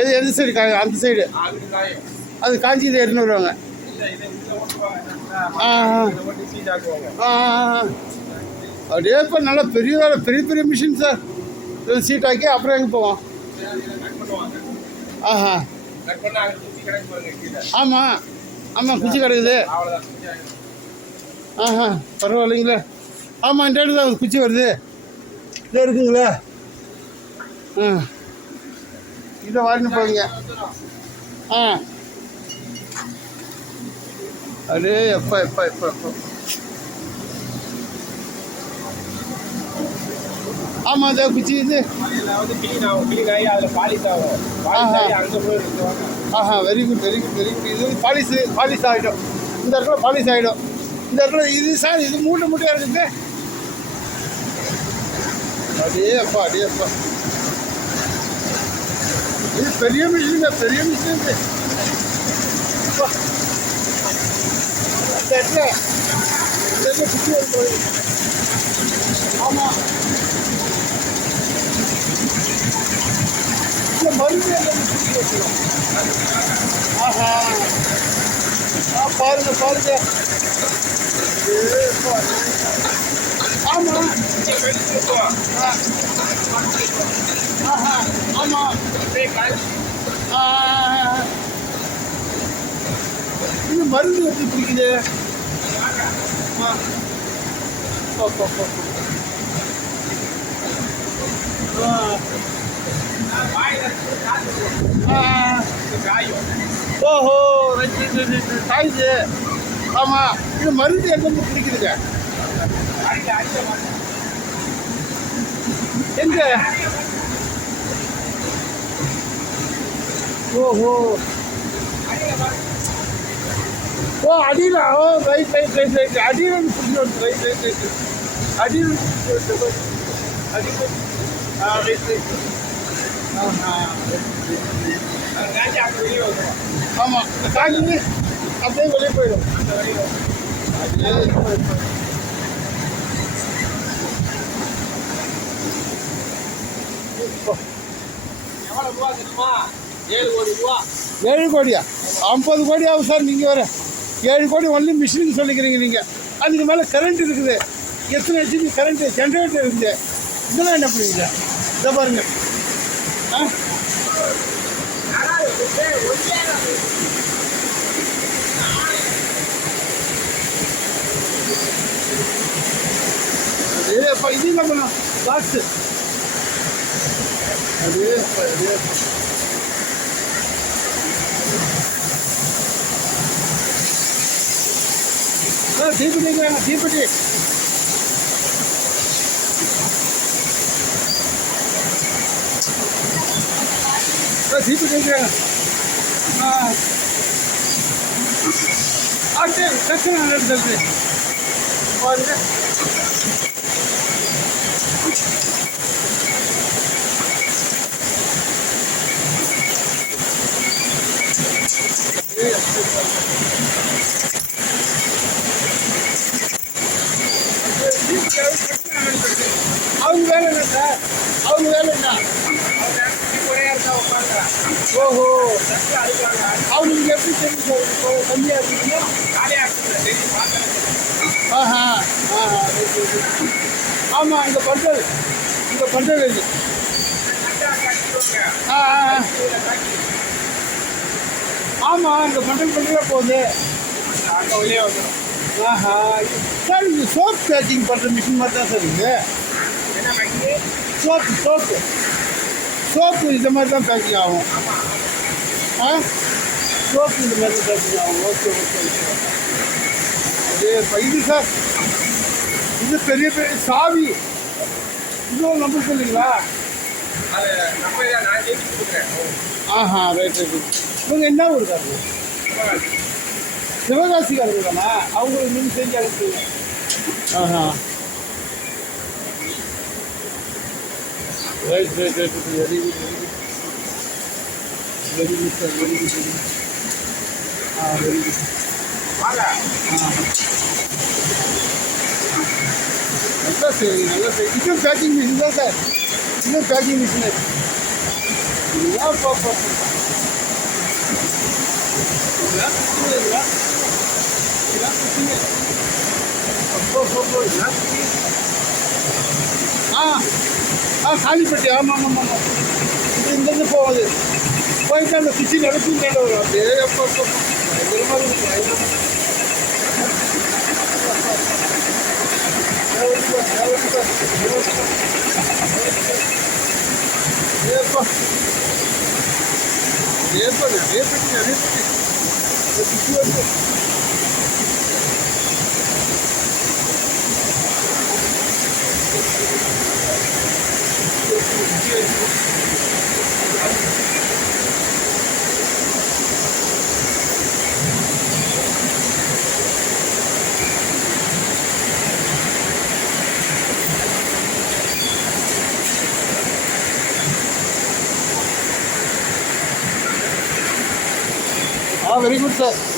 எது எந்த சைடு காயும்? அந்த சைடு அது காஞ்சி இது எடுத்துன்னு வருவாங்க. அப்படியே இப்போ நல்லா பெரிய பெரிய பெரிய மிஷின் சார். இது சீட்டாக்கி அப்புறம் எங்கே போவோம்? ஆஹா ஆமாம் ஆமாம் குச்சி கிடக்குது. ஆஹா பரவாயில்லைங்களே. ஆமாம் இந்த இடத்துல தான் குச்சி வருது. இதோ இருக்குங்களா? இதை வாங்கிட்டு போவீங்க. அடே எப்போ எப்போ எப்போ எப்போ ஆமாம் அதை குச்சி இது. ஆஹா very good very good very good. இது பாலிஷ் ஆகிடும். இந்த இடத்துல பாலிஷ் ஆகிடும். இந்த இடத்துல இது சார் இது மூட்டையாக இருக்குது. அடேப்பா அடேப்பா இது பெரிய மிஷினுங்க பெரிய மிஷின். இந்த இடத்துல குச்சி வருது. ஆமாம் இந்த மருந்து ஆஹா பாருங்க பாருங்க. ஆமாம் ஆஹா ஆமாம் இது மருந்து எப்படி பிடிக்குது? ஓஹோ காயுது. ஆமாம் இது மருந்து எங்கே பிடிக்குதுங்க? எங்க? ஓஹோ ஓ அடியில். ஓ ரைட் ரைட் ரைட் ரைட் அடியில் பிடிச்சி ரைட் ரைட் ரைட் அடியில் அடியில் ரைட் ரைட். ஆமாம் காஞ்சி அப்படியே வெளியே போயிடும். $7 கோடியா? 50 கோடி ஆகும் சார். நீங்கள் வேறு 7 கோடி ஒன்லி மிஷினுக்கு சொல்லிக்கிறீங்க நீங்கள். அதுக்கு மேலே கரண்ட் இருக்குது. எத்தனை ஹெச்பி கரண்ட்டு ஜென்ரேட்டர் இருக்குது. இதெல்லாம் என்ன பண்ணுவீங்க? இதை பாருங்க. இது என்ன பண்ணலாம் பாக்ஸு? அதே தீப்பெட்டிங்கிறாங்க தீப்பெட்டி. தீப்பெட்டிங்கிறாங்க. பிரச்சனை நடந்தது பாருங்க. அவங்க வேலை என்ன சார்? அவங்க வேலை என்ன? ஓஹோ அவங்களுக்கு எப்படி தெரியும் கம்மியாக இருக்கீங்க? ஆஹா ஆஹா ஆமாம் இங்கே பண்ணுறது இது. ஆமாம் இங்கே பண்ணுறதே போகுது. ஆஹா சார் இது சோப் பேக்கிங் பண்ணுற மிஷின் மாதிரி தான் சார் இது. சோப்பு இந்த மாதிரி தான் பேக்கிங் ஆகும். சோப்பு இந்த மாதிரி தான் பேக்கிங் ஆகும். Okay okay okay. அதே இது சார் இது பெரிய பெரிய சாவி. இதுவும் நம்ப சொல்லுங்களா? ஆஹா ரைட் ரைட். இவங்க என்ன ஊருக்காரங்க? சிவகாசிக்காரங்க தானே? அவங்களுக்கு நீங்கள் செஞ்சு அனுப்புவீங்க. ஆஹா right right right. Very good very good sir very good very good. Very good. நல்லா சரி நல்லா சரி. இதுவும் பேக்கிங் மிஷின் தான் சார். இன்னும் பேக்கிங் மிஷின் இதுதான் அப்போ அப்போ காலிப்பட்டி ஆமாம் ஆமாம் ஆமாம் இது இங்கேருந்து போகுது போயிட்டு அந்த குச்சி நடத்தி கேட்டு வரும் அப்படியே எப்போ பயங்கரமாக இருக்கும் ஏப்பா ஏற்படு ஏற்பட்டு நிறைய குச்சி வருது very good, sir.